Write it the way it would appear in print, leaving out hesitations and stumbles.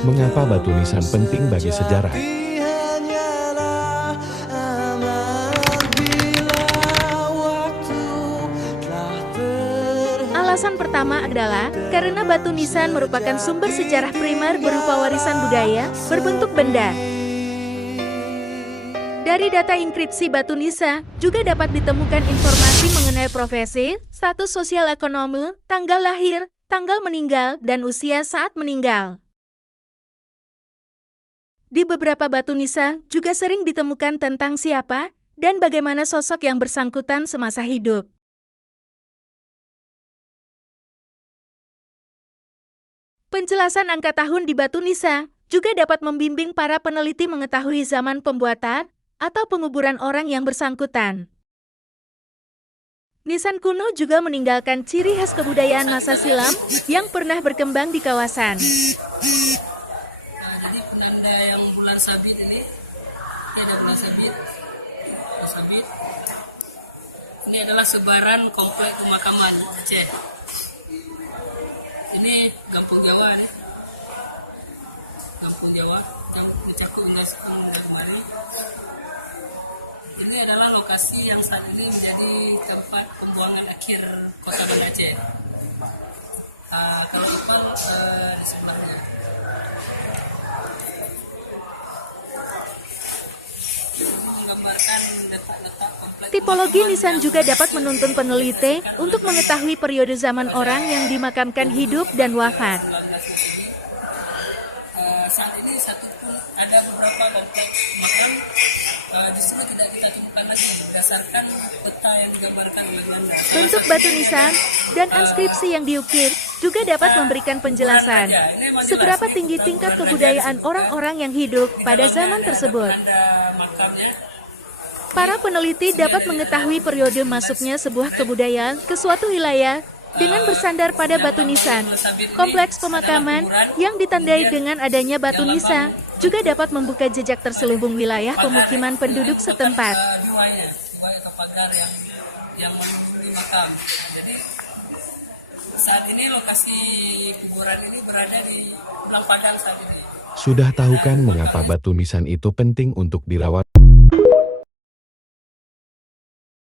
Mengapa batu nisan penting bagi sejarah? Alasan pertama adalah karena batu nisan merupakan sumber sejarah primer berupa warisan budaya berbentuk benda. Dari data inskripsi batu nisan juga dapat ditemukan informasi mengenai profesi, status sosial ekonomi, tanggal lahir, tanggal meninggal, dan usia saat meninggal. Di beberapa batu nisan juga sering ditemukan tentang siapa dan bagaimana sosok yang bersangkutan semasa hidup. Penjelasan angka tahun di batu nisan juga dapat membimbing para peneliti mengetahui zaman pembuatan atau penguburan orang yang bersangkutan. Nisan kuno juga meninggalkan ciri khas kebudayaan masa silam yang pernah berkembang di kawasan. Jadi penanda yang bulan sabit ini ada bulan sabit. Ini adalah sebaran komplek pemakaman Aceh. Ini Kampung Jawa nih. Kampung Jawa, Kampung Kecaku UNESCO Mendapari. Ini adalah lokasi yang saat ini menjadi tempat pembuangan akhir Kota Banda Aceh. Kalau Iqbal di sebelahnya. Menggambarkan letak-letak komplek. Tipologi nisan juga dapat menuntun peneliti untuk mengetahui periode zaman orang yang dimakamkan hidup dan wafat. Saat ini satu pun ada beberapa komplek makam di sini tidak kita temukan lagi berdasarkan peta yang digambarkan dengan Bentuk batu nisan dan inskripsi yang diukir juga dapat memberikan penjelasan seberapa tinggi tingkat kebudayaan orang-orang yang hidup pada zaman tersebut. makamnya. Para peneliti dapat mengetahui periode masuknya sebuah kebudayaan ke suatu wilayah dengan bersandar pada batu nisan. Kompleks pemakaman yang ditandai dengan adanya batu nisan juga dapat membuka jejak terselubung wilayah pemukiman penduduk setempat. Riwayat terbakar yang menghubungi makam. Jadi saat ini lokasi kuburan ini berada di Pulau Padang saat ini. Sudah tahu kan mengapa batu nisan itu penting untuk dirawat?